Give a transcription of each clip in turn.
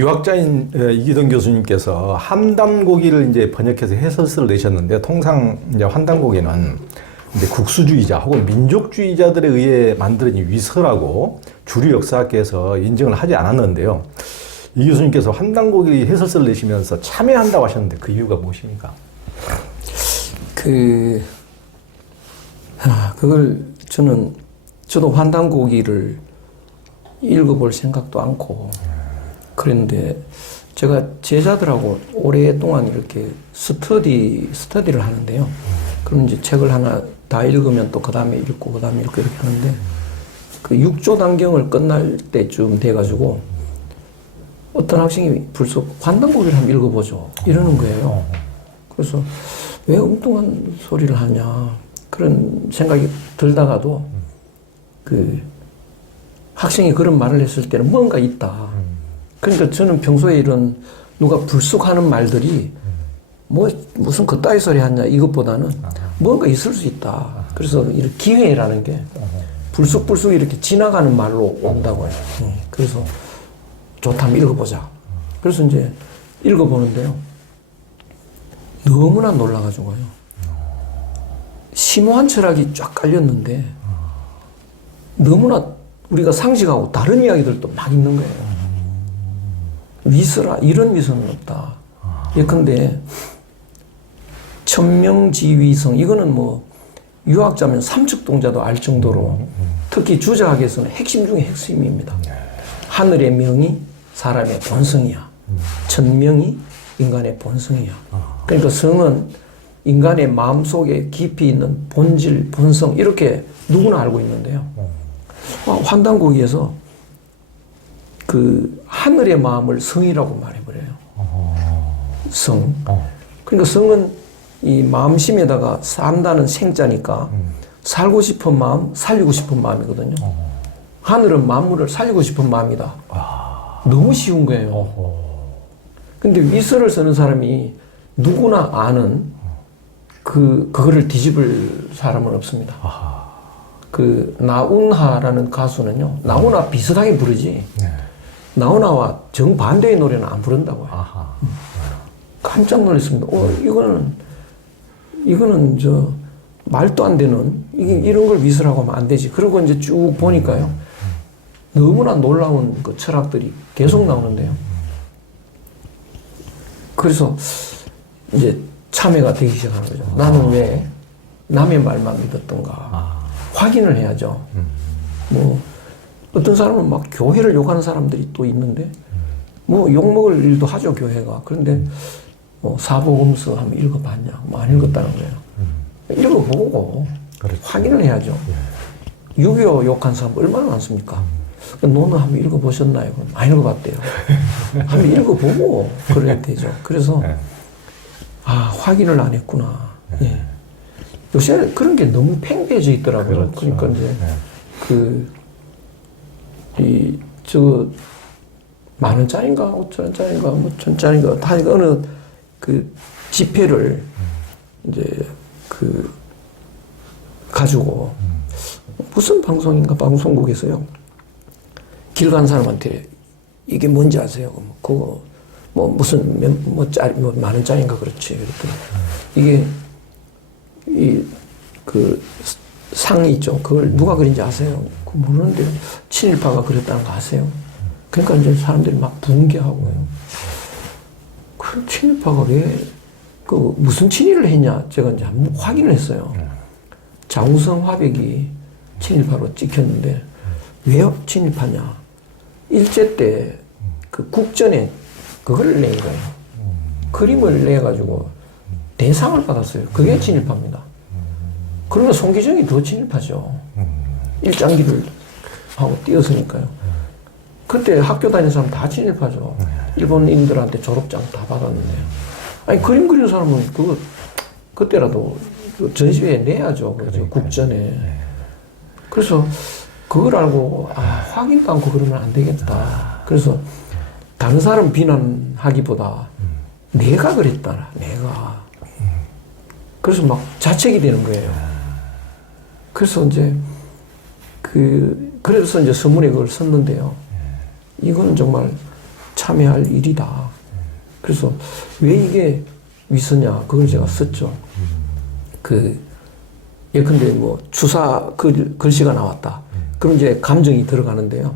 유학자인 이기동 교수님께서 한단고기를 이제 번역해서 해설서를 내셨는데, 통상 이제 한단고기는 이제 국수주의자 혹은 민족주의자들에 의해 만들어진 위서라고 주류 역사학계에서 인정을 하지 않았는데요. 이 교수님께서 한단고기 해설서를 내시면서 참여한다고 하셨는데 그 이유가 무엇입니까? 그걸 저도 한단고기를 읽어볼 생각도 않고, 그런데 제가 제자들하고 오랫동안 이렇게 스터디를 하는데요. 그럼 이제 책을 하나 다 읽으면 또 그 다음에 읽고 그 다음에 읽고 이렇게 하는데, 그 6조 단경을 끝날 때쯤 돼가지고 어떤 학생이 불쑥 한단고기를 한번 읽어보죠 이러는 거예요. 그래서 왜 엉뚱한 소리를 하냐 그런 생각이 들다가도 그 학생이 그런 말을 했을 때는 뭔가 있다. 그러니까 저는 평소에 이런 누가 불쑥 하는 말들이 무슨 그따위 소리 하냐 이것보다는 뭔가 있을 수 있다. 그래서 이런 기회라는 게 불쑥 이렇게 지나가는 말로 온다고 해요. 그래서 좋다면 읽어보자. 그래서 이제 읽어보는데요. 너무나 놀라가지고요. 심오한 철학이 쫙 깔렸는데 너무나 우리가 상식하고 다른 이야기들도 막 있는 거예요. 위서라, 이런 위서는 없다. 예컨대 천명지위성, 이거는 뭐 유학자면 삼척동자도 알 정도로 특히 주자학에서는 핵심 중에 핵심입니다. 하늘의 명이 사람의 본성이야. 천명이 인간의 본성이야. 그러니까 성은 인간의 마음속에 깊이 있는 본질, 본성, 이렇게 누구나 알고 있는데요. 한단고기에서 그 하늘의 마음을 성이라고 말해버려요. 성. 그러니까 성은 이 마음심에다가 산다는 생자니까 살고 싶은 마음, 살리고 싶은 마음이거든요. 하늘은 만물을 살리고 싶은 마음이다. 너무 쉬운 거예요. 근데 위서를 쓰는 사람이 누구나 아는 그거를 뒤집을 사람은 없습니다. 그 나훈아라는 가수는요, 나훈아 비슷하게 부르지. 나훈아와 정반대의 노래는 안 부른다고 해요. 깜짝 놀랐습니다. 이거는 말도 안 되는, 이런 걸 위서라고 하면 안 되지. 그러고 이제 쭉 보니까요. 너무나 놀라운 그 철학들이 계속 나오는데요. 그래서 이제 참회가 되기 시작하는 거죠. 나는 왜 남의 말만 믿었던가. 확인을 해야죠. 뭐, 어떤 사람은 막 교회를 욕하는 사람들이 또 있는데, 뭐 욕먹을 일도 하죠, 교회가. 그런데 뭐 사복음서 한번 읽어봤냐? 뭐 안 읽었다는 거예요. 읽어보고 그렇죠. 확인을 해야죠. 6.25 욕한 사람 얼마나 많습니까? 너는 한번 읽어보셨나요? 안 읽어봤대요. 한번 읽어보고 그래야 되죠. 그래서 확인을 안 했구나. 예. 요새 그런 게 너무 팽배해져 있더라고요. 그렇죠. 그러니까 이제 만원짜리인가 5천원짜리인가 뭐 1,000원짜리인가 다 어느 그 지폐를 이제 가지고 무슨 방송국에서요. 길 간 사람한테 이게 뭔지 아세요? 그거 뭐 무슨 뭐 만원짜리인가 그렇지. 그랬더니 이게 그 상이 있죠. 그걸 누가 그린지 아세요? 그거 모르는데 친일파가 그렸다는 거 아세요? 그러니까 이제 사람들이 막 붕괴하고요. 그 친일파가 무슨 친일을 했냐? 제가 이제 한번 확인을 했어요. 장우성 화백이 친일파로 찍혔는데 왜 친일파냐? 일제 때 그 국전에 그걸 낸 거예요. 그림을 내가지고 대상을 받았어요. 그게 친일파입니다. 그러면 송기정이 더 친일파죠. 일장기를 하고 뛰어서니까요. 그때 학교 다니는 사람 다 친일파죠. 일본인들한테 졸업장 다 받았는데요. 아니, 그림 그리는 사람은 그때라도 전시회에 내야죠. 그렇죠. 국전에. 그래서 그걸 알고, 확인도 않고 그러면 안 되겠다. 그래서 다른 사람 비난하기보다 내가 그랬다. 내가. 그래서 막 자책이 되는 거예요. 그래서 이제 그래서 이제 서문에 그걸 썼는데요. 이건 정말 참여할 일이다. 그래서 왜 이게 위서냐 그걸 제가 썼죠. 예컨대 뭐 주사 글씨가 나왔다. 그럼 이제 감정이 들어가는데요.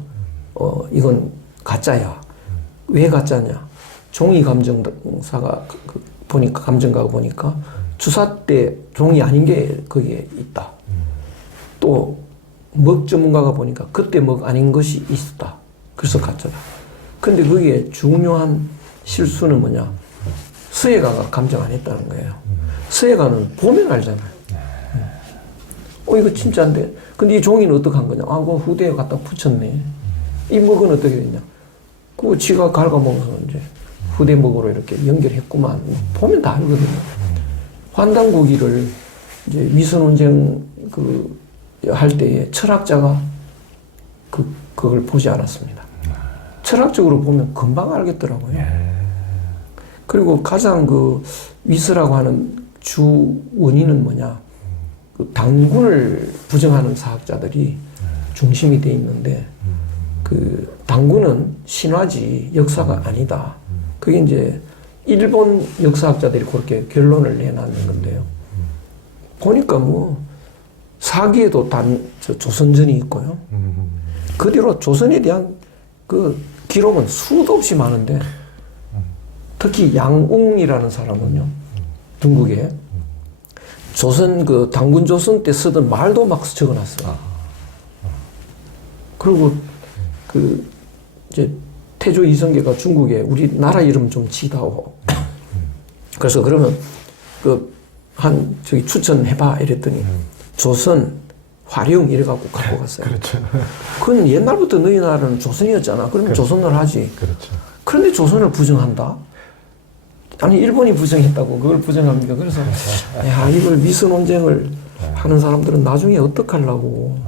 이건 가짜야. 왜 가짜냐? 종이 감정사가 감정가가 보니까 주사 때 종이 아닌 게 거기에 있다. 또 먹 전문가가 보니까 그때 먹 아닌 것이 있었다. 그래서 가짜다. 근데 거기에 중요한 실수는 뭐냐? 서예가가 감정 안 했다는 거예요. 서예가는 보면 알잖아요. 이거 진짜인데. 근데 이 종이는 어떻게 한 거냐? 그거 후대에 갖다 붙였네. 이 먹은 어떻게 됐냐? 그거 지가 갉아먹어서 이제 후대 먹으로 이렇게 연결했구만. 보면 다 알거든요. 환단고기를 이제 위서 논쟁 할 때에 철학자가 그걸 보지 않았습니다. 철학적으로 보면 금방 알겠더라고요. 그리고 가장 위서라고 하는 주 원인은 뭐냐? 당군을 부정하는 사학자들이 중심이 돼 있는데 당군은 신화지 역사가 아니다. 그게 이제 일본 역사학자들이 그렇게 결론을 내놨는 건데요. 보니까 뭐 사기에도 조선전이 있고요. 그 뒤로 조선에 대한 기록은 수도 없이 많은데 특히 양웅이라는 사람은요. 중국에 조선 당군 조선 때 쓰던 말도 막 적어놨어요. 그리고 이제 태조 이성계가 중국에 우리나라 이름 좀 지다오. 그래서 그러면 저기 추천해봐 이랬더니 조선 화룡 이래갖고 갖고 갔어요. 그렇죠. 그건 옛날부터 너희 나라는 조선이었잖아. 그러면 조선을 하지. 그렇죠. 그런데 조선을 부정한다? 아니 일본이 부정했다고 그걸 부정합니까? 그래서 야 이걸 위서 논쟁을 하는 사람들은 나중에 어떡하려고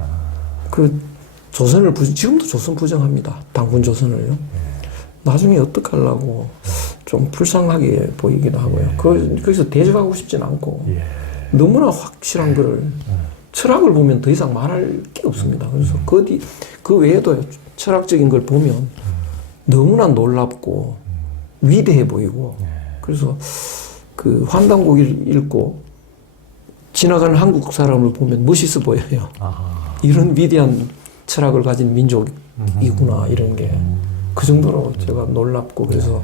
조선을 지금도 조선 부정합니다. 당군 조선을요. 나중에 어떡하려고 좀 불쌍하게 보이기도 하고요. 거기서 대적하고 싶진 않고 너무나 확실한 거를 철학을 보면 더 이상 말할 게 없습니다. 그래서 그 외에도 철학적인 걸 보면 너무나 놀랍고 위대해 보이고 그래서 환단고기를 읽고 지나가는 한국 사람을 보면 멋있어 보여요. 이런 위대한 철학을 가진 민족이구나 이런 게 그 정도로 제가 놀랍고 그래서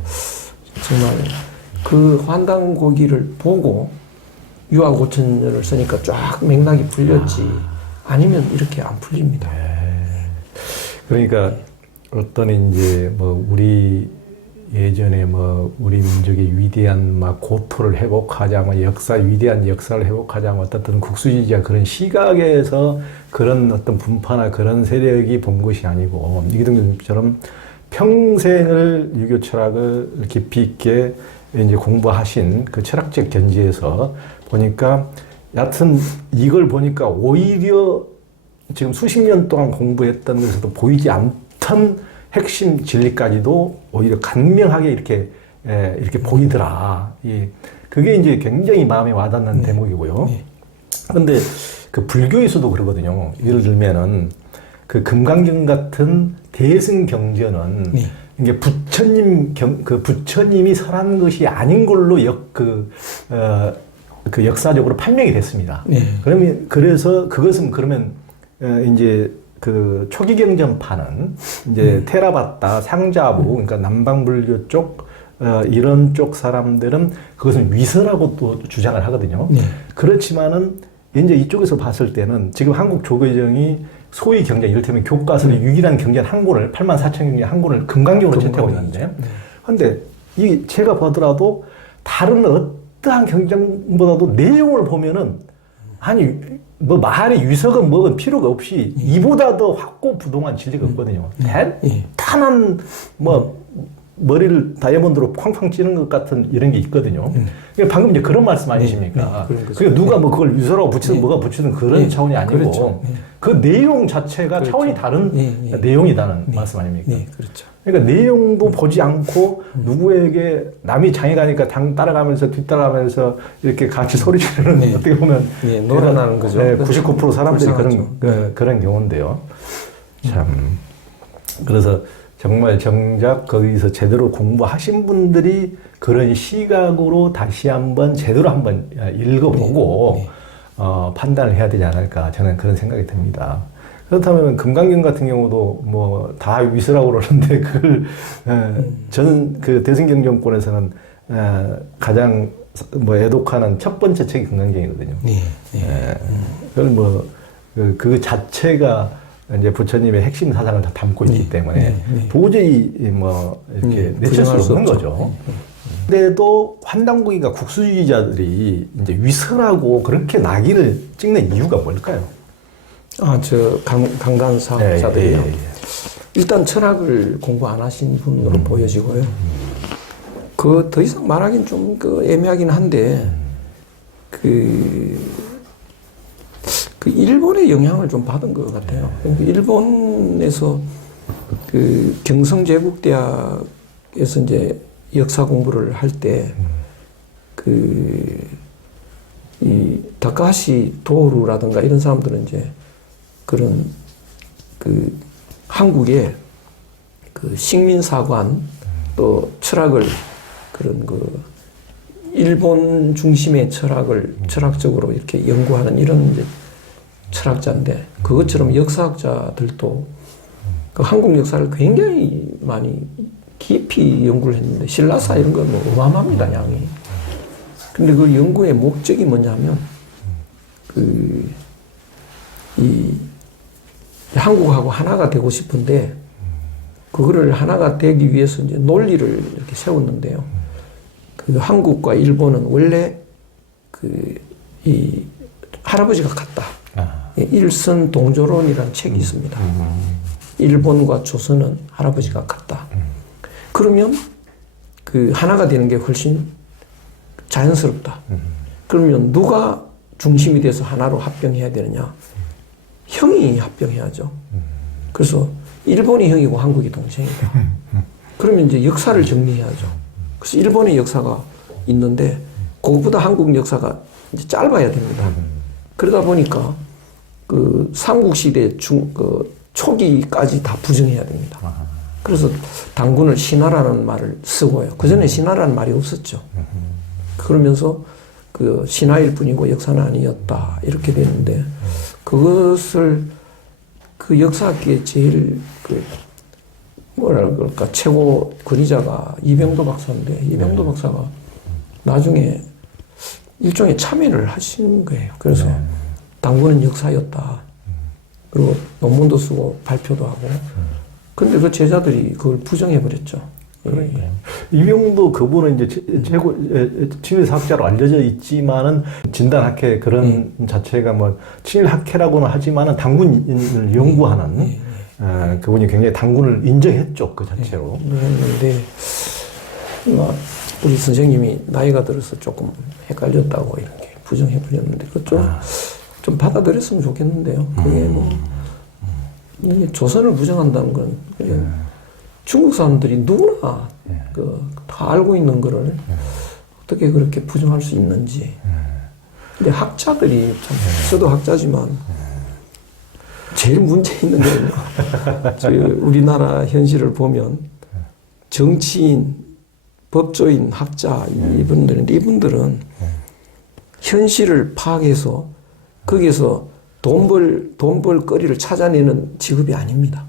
정말 환단고기를 보고 유아고천을 쓰니까 쫙 맥락이 풀렸지 아니면 이렇게 안 풀립니다. 그러니까 어떤 이제 우리 예전에 우리 민족의 위대한 고토를 회복하자, 위대한 역사를 회복하자, 어떤 국수주의자 그런 시각에서 그런 어떤 분파나 그런 세력이 본 것이 아니고, 이기동 교수님처럼 평생을 유교 철학을 깊이 있게 이제 공부하신 그 철학적 견지에서 보니까, 여하튼 이걸 보니까 오히려 지금 수십 년 동안 공부했던 것에도 보이지 않던 핵심 진리까지도 오히려 간명하게 이렇게 보이더라. 그게 이제 굉장히 마음에 와닿는 대목이고요. 그런데 불교에서도 그러거든요. 예를 들면은 금강경 같은 대승경전은 이게 부처님이 설한 것이 아닌 걸로 역사적으로 판명이 됐습니다. 그래서 그것은 그러면 이제 초기 경전파는 이제 테라바타, 상자부, 그러니까 남방불교 쪽 이런 쪽 사람들은 그것은 위서라고 또 주장을 하거든요. 그렇지만은 이제 이쪽에서 봤을 때는 지금 한국 조계종이 소위 경전, 이를테면 교과서의 유일한 경전 한 권을 84,000경전 한 권을 금강경으로 채택하고 있는데, 근데 제가 보더라도 다른 어떠한 경전보다도 내용을 보면은 아니 말이 위서건 뭐건 필요가 없이 이보다 더 확고부동한 진리가 없거든요. 단단한 머리를 다이아몬드로 쾅쾅 찌는 것 같은 이런 게 있거든요. 방금 이제 그런 말씀 아니십니까? 그러니까 누가 그걸 위서라고 붙이든 뭐가 붙이든 그런 차원이 아니고, 그렇죠. 그 내용 자체가 그렇죠. 차원이 다른 내용이다는 말씀 아닙니까? 그렇죠. 그러니까 내용도 보지 않고 누구에게 남이 장에 가니까 따라가면서 뒤따라가면서 이렇게 같이 소리 지르는 어떻게 보면 놀아나는 거죠. 99% 사람들이 그런 경우인데요. 참. 그래서 정말 정작 거기서 제대로 공부하신 분들이 그런 시각으로 다시 한번 제대로 한번 읽어보고 네. 판단을 해야 되지 않을까 저는 그런 생각이 듭니다. 그렇다면 금강경 같은 경우도 뭐 다 위서라고 그러는데 그걸 저는 그 대승경 정권에서는 가장 뭐 애독하는 첫 번째 책이 금강경이거든요. 네. 그건 뭐 그 자체가 이제 부처님의 핵심 사상을 다 담고 있기 때문에 도저히 뭐 이렇게 내칠 수 없는 거죠. 근데도 환단고기가 국수주의자들이 이제 위서라고 그렇게 낙인을 찍는 이유가 뭘까요? 저 강단 사학자들이요. 일단 철학을 공부 안 하신 분으로 보여지고요. 그 더 이상 말하기는 좀 애매하긴 한데 그 일본의 영향을 좀 받은 것 같아요. 일본에서 그 경성제국대학에서 이제 역사 공부를 할 때 이 다카하시 도루라든가 이런 사람들은 이제 그런 그 한국의 그 식민사관 또 철학을 그런 일본 중심의 철학을 철학적으로 이렇게 연구하는 이런 이제 철학자인데 그것처럼 역사학자들도 그 한국 역사를 굉장히 많이 깊이 연구를 했는데 신라사 이런 건 뭐 어마어마합니다, 양이. 근데 그 연구의 목적이 뭐냐면 이 한국하고 하나가 되고 싶은데 그거를 하나가 되기 위해서 이제 논리를 이렇게 세웠는데요. 그 한국과 일본은 원래 이 할아버지가 같다. 일선동조론이라는 책이 있습니다. 일본과 조선은 할아버지가 같다. 그러면 그 하나가 되는 게 훨씬 자연스럽다. 그러면 누가 중심이 돼서 하나로 합병해야 되느냐? 형이 합병해야죠. 그래서 일본이 형이고 한국이 동생이다. 그러면 이제 역사를 정리해야죠. 그래서 일본의 역사가 있는데 그것보다 한국 역사가 이제 짧아야 됩니다. 그러다 보니까 그 삼국시대 초기까지 다 부정해야 됩니다. 그래서 당군을 신하라는 말을 쓰고요. 그 전에 신하라는 말이 없었죠. 그러면서 그 신하일 뿐이고 역사는 아니었다. 이렇게 되는데 그것을 그 역사학계의 제일 뭐라 그럴까 최고 권위자가 이병도 박사인데 이병도 박사가 나중에 일종의 참여를 하신 거예요. 그래서 당군은 역사였다. 그리고 논문도 쓰고 발표도 하고. 근데 그 제자들이 그걸 부정해버렸죠. 이병도 그분은 이제 최고 친일사학자로 알려져 있지만은 진단학회 그런 자체가 뭐 친일학회라고는 하지만은 당군을 연구하는 그분이 굉장히 당군을 인정했죠 그 자체로. 했는데 우리 선생님이 나이가 들어서 조금 헷갈렸다고 이렇게 부정해버렸는데 그것 좀 받아들였으면 좋겠는데요. 그게 뭐 조선을 부정한다는 건 그냥 중국 사람들이 누구나 다 알고 있는 거를 어떻게 그렇게 부정할 수 있는지. 근데 학자들이 참 저도 학자지만 제일 문제 있는 거는요. 우리나라 현실을 보면 정치인, 법조인, 학자 이분들은 현실을 파악해서 거기에서 돈 벌 거리를 찾아내는 직업이 아닙니다.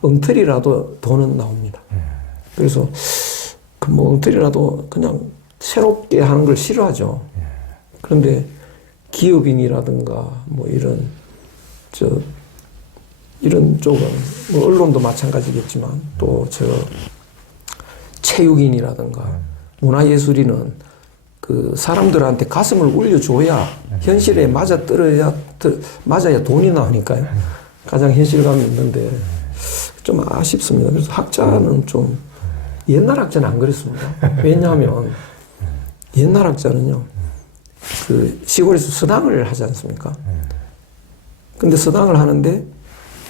엉터리라도 돈은 나옵니다. 그래서 뭐 엉터리라도 그냥 새롭게 하는 걸 싫어하죠. 그런데 기업인이라든가 뭐 이런 쪽은 뭐 언론도 마찬가지겠지만 또 체육인이라든가 문화예술인은 그 사람들한테 가슴을 울려줘야 현실에 맞아야 돈이 나오니까요. 가장 현실감이 있는데 좀 아쉽습니다. 그래서 학자는 좀 옛날 학자는 안 그랬습니다. 왜냐하면 옛날 학자는요 그 시골에서 서당을 하지 않습니까? 근데 서당을 하는데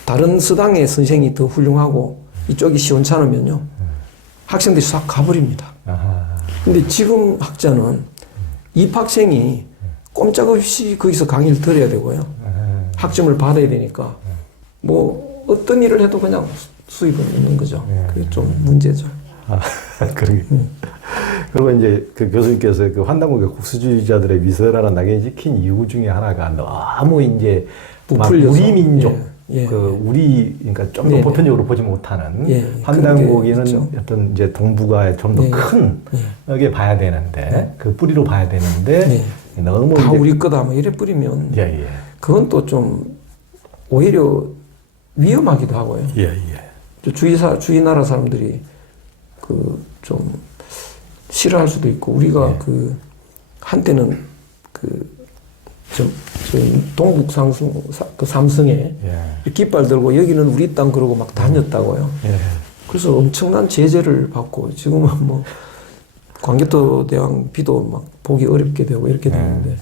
다른 서당의 선생이 더 훌륭하고 이쪽이 시원찮으면요 학생들이 싹 가버립니다. 근데 지금 학자는 입학생이 꼼짝없이 거기서 강의를 들어야 되고요. 학점을 받아야 되니까 뭐 어떤 일을 해도 그냥 수입은 있는 거죠. 예. 그게 좀 문제죠. 아, 그러게. 그리고 이제 그 교수님께서 그 환단고기 국수주의자들의 위선을 낙인시킨 이유 중에 하나가 너무 이제 막 부풀려서. 우리 민족, 예, 예. 그러니까 좀 더 네, 보편적으로 보지 못하는 예, 환단고기는 그런 게 있죠. 어떤 이제 동북아의 좀 더 예, 큰 게 봐야 되는데 그 뿌리로 봐야 되는데 너무 다 이제 우리 거다 뭐 이래 뿌리면 예, 예. 그건 또 좀 오히려 위험하기도 하고요. 예, 예. 주위 나라 사람들이 그 좀 싫어할 수도 있고 우리가 예. 그 한때는 저 동북 삼성에 예. 깃발 들고 여기는 우리 땅 그러고 막 다녔다고요. 예. 그래서 엄청난 제재를 받고 지금은 뭐 광개토 대왕 비도 막 보기 어렵게 되고 이렇게 되는데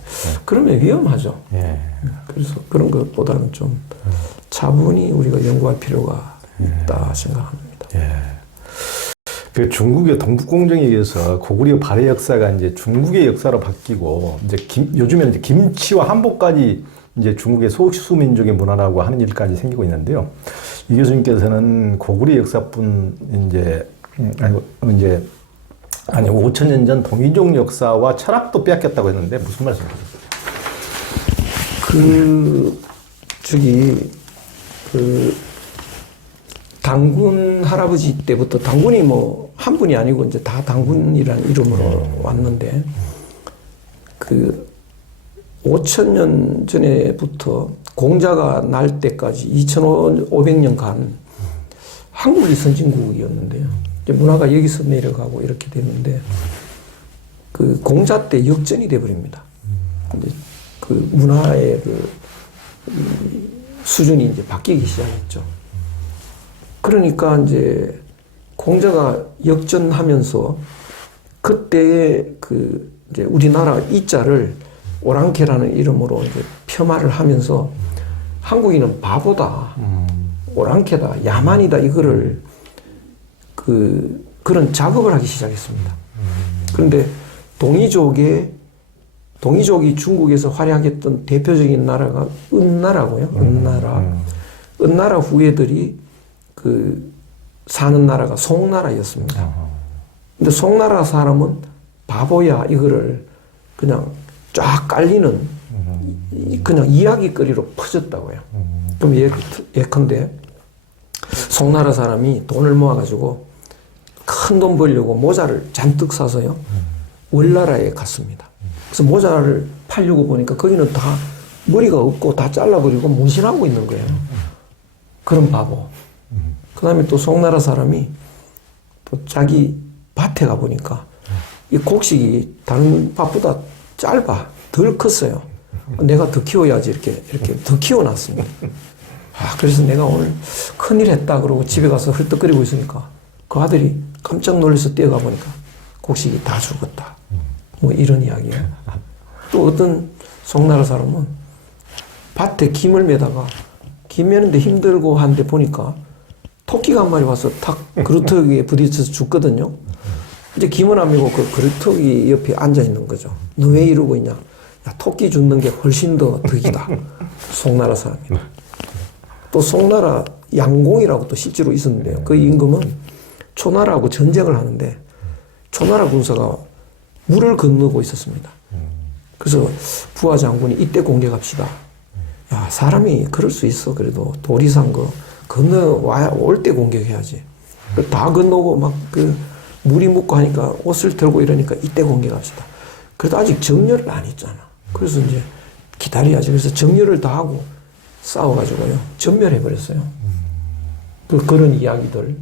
그러면 위험하죠. 예. 그래서 그런 것보다는 좀 차분히 우리가 연구할 필요가 있다 생각합니다. 예. 그 중국의 동북공정에 의해서 고구려 발해 역사가 이제 중국의 역사로 바뀌고 이제 요즘에는 이제 김치와 한복까지 이제 중국의 소수민족의 문화라고 하는 일까지 생기고 있는데요. 이 교수님께서는 고구려 역사뿐 이제 아니 5,000년 전 동이족 역사와 철학도 빼앗겼다고 했는데 무슨 말씀이세요? 당군 할아버지 때부터 당군이 뭐 한 분이 아니고 이제 다 당군이라는 이름으로 왔는데 그 5,000년 전에부터 공자가 날 때까지 2,500년간 한국이 선진국이었는데요. 이제 문화가 여기서 내려가고 이렇게 됐는데 그 공자 때 역전이 돼버립니다. 이제 그 문화의 수준이 이제 바뀌기 시작했죠. 그러니까 이제 공자가 역전하면서 그때의 이제 우리나라 이자를 오랑캐라는 이름으로 이제 폄하를 하면서 한국인은 바보다, 오랑캐다, 야만이다 이거를 그런 작업을 하기 시작했습니다. 그런데 동이족이 중국에서 활약했던 대표적인 나라가 은나라고요. 은나라 후예들이 사는 나라가 송나라였습니다. 근데 송나라 사람은 바보야 이거를 그냥 쫙 깔리는 그냥 이야기거리로 퍼졌다고요. 그럼 예컨대 송나라 사람이 돈을 모아가지고 큰 돈 벌려고 모자를 잔뜩 사서요 월나라에 갔습니다. 그래서 모자를 팔려고 보니까 거기는 다 머리가 없고 다 잘라버리고 문신하고 있는 거예요. 그런 바보. 그 다음에 또 송나라 사람이 또 자기 밭에 가보니까 이 곡식이 다른 밭보다 짧아. 덜 컸어요. 내가 더 키워야지 이렇게 더 키워놨습니다. 그래서 내가 오늘 큰일 했다 그러고 집에 가서 헐떡거리고 있으니까 그 아들이 깜짝 놀라서 뛰어가 보니까 곡식이 다 죽었다. 뭐 이런 이야기예요. 또 어떤 송나라 사람은 밭에 김을 매다가 김 매는데 힘들고 하는데 보니까 토끼가 한 마리 와서 탁 그루터기에 부딪혀서 죽거든요. 이제 김은 안 매고 그 그루터기 옆에 앉아 있는 거죠. 너 왜 이러고 있냐? 야, 토끼 죽는 게 훨씬 더 덕이다. 송나라 사람이. 또 송나라 양공이라고 또 실제로 있었는데요. 그 임금은 초나라하고 전쟁을 하는데 초나라 군사가 물을 건너고 있었습니다. 그래서 부하 장군이 이때 공격합시다. 야, 사람이 그럴 수 있어. 그래도 도리산 거 올 때 공격해야지. 다 건너고 막 물이 묻고 하니까 옷을 털고 이러니까 이때 공격합시다. 그래도 아직 정렬을 안 했잖아. 그래서 이제 기다려야지. 그래서 정렬을 다 하고 싸워가지고요. 전멸해버렸어요. 그런 이야기들.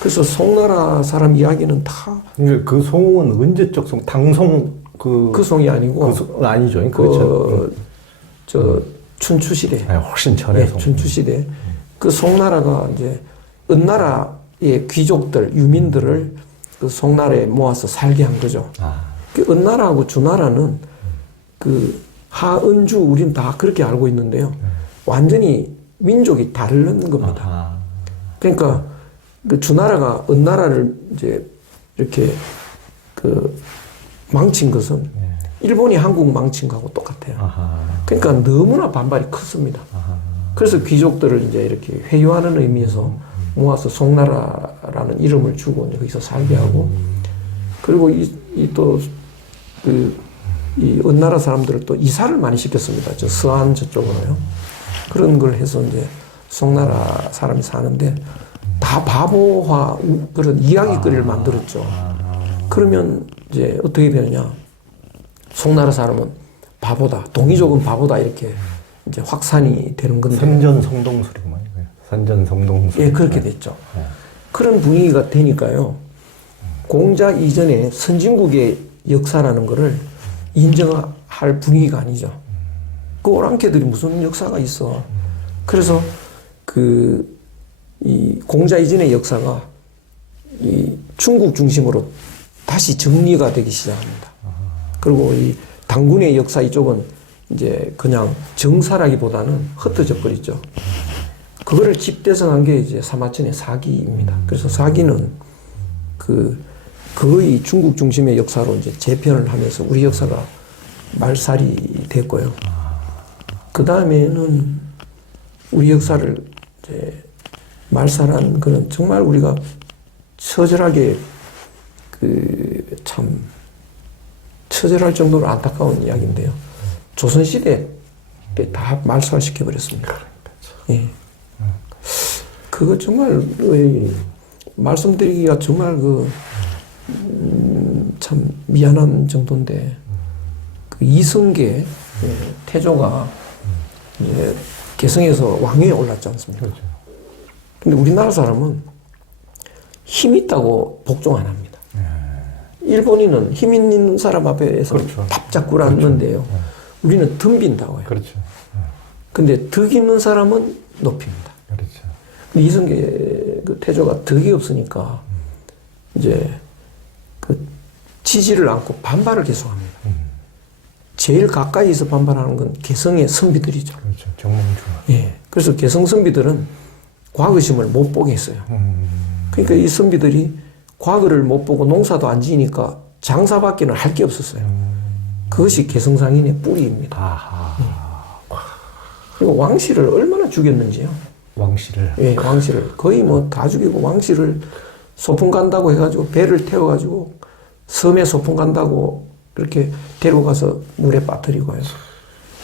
그래서 송나라 사람 이야기는 다. 그 송은 언제적 송? 당송 그 송이 아니고. 아니죠. 그렇죠. 춘추시대. 훨씬 전에 송. 춘추시대. 그 송나라가 이제 은나라의 귀족들, 유민들을 그 송나라에 모아서 살게 한 거죠. 그 은나라하고 주나라는 그 하은주 우리는 다 그렇게 알고 있는데요. 완전히 민족이 다른 겁니다. 그러니까 그 주나라가 은나라를 이제 이렇게 망친 것은 일본이 한국 망친 거하고 똑같아요. 그러니까 너무나 반발이 컸습니다. 그래서 귀족들을 이제 이렇게 회유하는 의미에서 모아서 송나라라는 이름을 주고 이제 거기서 살게 하고, 그리고 이 은나라 사람들을 또 이사를 많이 시켰습니다. 저 서안 저쪽으로요. 그런 걸 해서 이제 송나라 사람이 사는데 다 바보화 그런 이야기거리를 만들었죠. 그러면 이제 어떻게 되느냐? 송나라 사람은 바보다, 동이족은 바보다 이렇게 이제 확산이 되는 건데. 선전성동설이구만. 선전성동설. 예, 그렇게 됐죠. 그런 분위기가 되니까요. 공자 이전에 선진국의 역사라는 거를 인정할 분위기가 아니죠. 그 오랑캐들이 무슨 역사가 있어. 그래서 이 공자 이전의 역사가 이 중국 중심으로 다시 정리가 되기 시작합니다. 그리고 이 당군의 역사 이쪽은 이제 그냥 정사라기보다는 흩어져 버리죠. 그거를 집대성한 게 이제 사마천의 사기입니다. 그래서 사기는 거의 중국 중심의 역사로 이제 재편을 하면서 우리 역사가 말살이 됐고요. 그 다음에는 우리 역사를 이제 말살한 그런 정말 우리가 처절하게 참 처절할 정도로 안타까운 이야기인데요. 조선시대 때 다 말살시켜 버렸습니다. 예. 그거 정말 말씀드리기가 정말 참 미안한 정도인데 그 이성계 태조가 이제 개성에서 왕위에 올랐지 않습니까? 그렇죠. 근데 우리나라 사람은 힘 있다고 복종 안 합니다. 일본인은 힘 있는 사람 앞에서 그렇죠. 답잡고 앉는데요. 그렇죠. 우리는 덤빈다고요. 그렇죠. 근데 덕 있는 사람은 높입니다. 그렇죠. 근데 이성계 그 태조가 덕이 없으니까 이제 지지를 않고 반발을 계속합니다. 제일 가까이서 반발하는 건 개성의 선비들이죠. 그렇죠. 정몽주화. 예. 그래서 개성 선비들은 과거심을 못 보게 했어요. 그러니까 이 선비들이 과거를 못 보고 농사도 안 지니까 장사밖에는 할 게 없었어요. 그것이 개성상인의 뿌리입니다. 아하. 그리고 왕씨를 얼마나 죽였는지요. 왕씨를. 예, 왕씨를 거의 뭐 다 죽이고 왕씨를 소풍 간다고 해가지고 배를 태워가지고 섬에 소풍 간다고 그렇게 데려가서 물에 빠뜨리고요.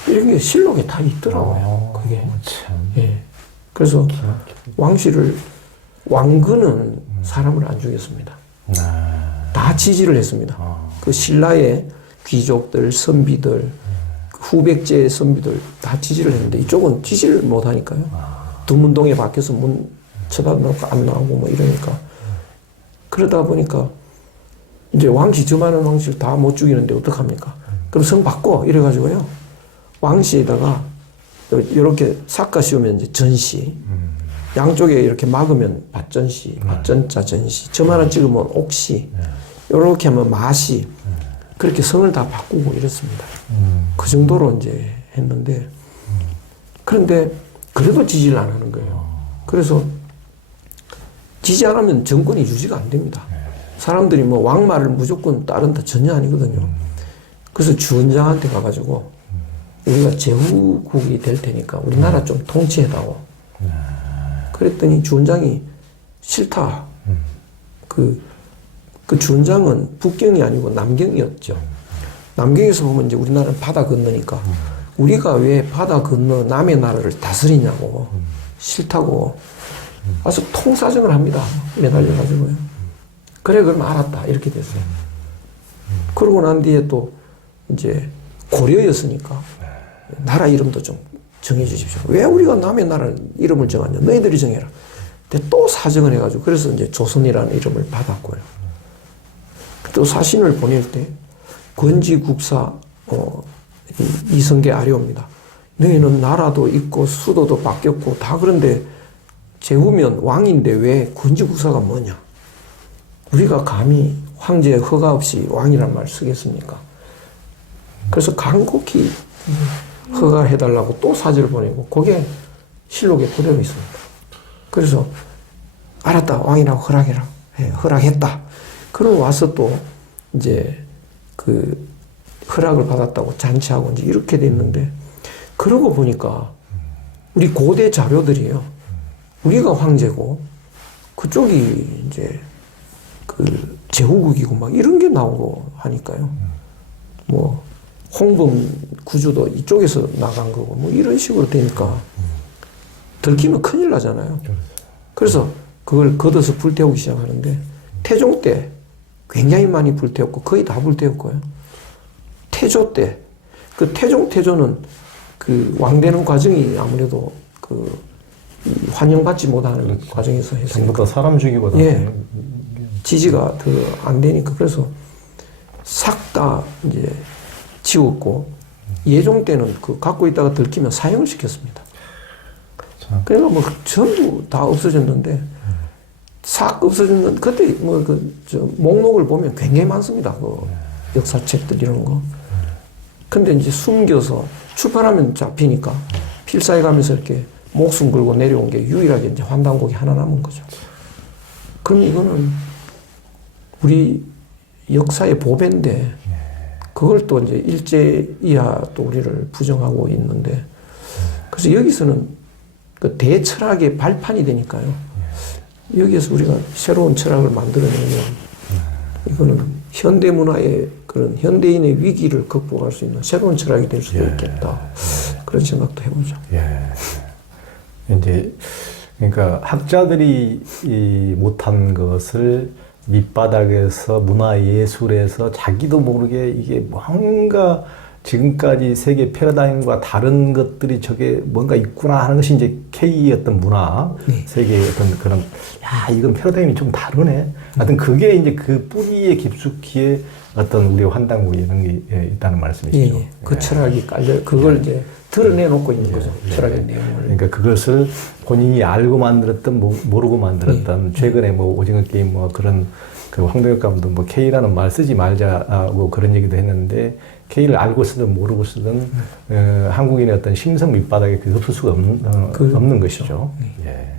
이런 게 실록에 다 있더라고요. 그게. 참. 예. 그래서 왕건은 사람을 안 죽였습니다. 다 지지를 했습니다. 그 신라의 귀족들, 선비들, 후백제 선비들 다 지지를 했는데 이쪽은 지지를 못 하니까요. 두문동에 박혀서 문 쳐다놓고 안 나오고 뭐 이러니까. 그러다 보니까 이제 왕씨, 저 많은 왕씨를 다 못 죽이는데 어떡합니까? 그럼 성 바꿔 이래가지고요. 왕씨에다가 이렇게 삭가 씌우면 이제 전씨, 양쪽에 이렇게 막으면 밭전씨, 밭전자 전씨, 저만한 찍으면 옥씨, 이렇게 하면 마씨, 그렇게 성을 다 바꾸고 이랬습니다. 그 정도로 이제 했는데, 그런데 그래도 지지를 안 하는 거예요. 그래서 지지 안 하면 정권이 유지가 안 됩니다. 사람들이 뭐 왕말을 무조건 따른다 전혀 아니거든요. 그래서 주원장한테 가가지고 우리가 제후국이 될 테니까 우리나라 좀 통치해다오. 그랬더니 주원장이 싫다. 그 주원장은 북경이 아니고 남경이었죠. 남경에서 보면 이제 우리나라는 바다 건너니까 우리가 왜 바다 건너 남의 나라를 다스리냐고 싫다고 와서 통사정을 합니다. 매달려가지고요. 그래, 그럼 알았다. 이렇게 됐어요. 그러고 난 뒤에 또 이제 고려였으니까 나라 이름도 좀 정해주십시오. 왜 우리가 남의 나라 이름을 정하냐? 너희들이 정해라. 근데 또 사정을 해가지고 그래서 이제 조선이라는 이름을 받았고요. 또 사신을 보낼 때 권지국사 이성계 아려옵니다. 너희는 나라도 있고 수도도 바뀌었고 다 그런데 제후면 왕인데 왜 권지국사가 뭐냐? 우리가 감히 황제의 허가 없이 왕이란 말 쓰겠습니까? 그래서 간곡히 허가해달라고 또 사절을 보내고 그게 실록에 그대로 있습니다. 그래서 알았다, 왕이라고 허락해라. 허락했다. 그러고 와서 또 이제 그 허락을 받았다고 잔치하고 이제 이렇게 됐는데, 그러고 보니까 우리 고대 자료들이요. 우리가 황제고 그쪽이 이제 그 제후국이고 막 이런 게 나오고 하니까요. 뭐 홍범 구주도 이쪽에서 나간 거고 뭐 이런 식으로 되니까 들키면 큰일 나잖아요. 그래서 그걸 걷어서 불태우기 시작하는데 태종 때 굉장히 많이 불태웠고 거의 다 불태웠고요. 태조 때 그 태조는 그 왕되는 과정이 아무래도 그 환영받지 못하는 과정에서 했으니까 전부 다 사람 죽이고 다. 예. 지지가 더 안 되니까 그래서 싹 다 이제 지웠고 예종 때는 그 갖고 있다가 들키면 사형을 시켰습니다. 그러니까 뭐 전부 다 없어졌는데 싹 없어졌는 그때 뭐 그 저 목록을 보면 굉장히 많습니다. 그 역사책들 이런 거. 근데 이제 숨겨서 출판하면 잡히니까 필사해 가면서 이렇게 목숨 걸고 내려온 게 유일하게 이제 환단곡이 하나 남은 거죠. 그럼 이거는 우리 역사의 보배인데 그걸 또 이제 일제이하 또 우리를 부정하고 있는데 그래서 여기서는 그 대철학의 발판이 되니까요. 여기에서 우리가 새로운 철학을 만들어내면 이거는 현대 문화의 그런 현대인의 위기를 극복할 수 있는 새로운 철학이 될 수도 있겠다. 그런 생각도 해보죠. 이제 그러니까 학자들이 못한 것을 밑바닥에서 문화예술에서 자기도 모르게 이게 뭔가 지금까지 세계 패러다임과 다른 것들이 저게 뭔가 있구나 하는 것이 이제 K의 어떤 문화, 세계의 어떤 그런, 야, 이건 패러다임이 좀 다르네. 하여튼 그게 이제 그 뿌리에 깊숙이에 어떤 우리 환단곡 이런 게 있다는 말씀이시죠. 그 철학이 깔려, 그걸 이제 드러내놓고 있는 거죠. 철학의 내용을. 그러니까 그것을 본인이 알고 만들었던, 모르고 만들었던, 최근에 뭐 오징어 게임 뭐 그런 그 황동혁 감독 뭐 K라는 말 쓰지 말자고 그런 얘기도 했는데 K를 알고 쓰든 모르고 쓰든 한국인의 어떤 심성 밑바닥에 그 없을 수가 없는 것이죠. 예.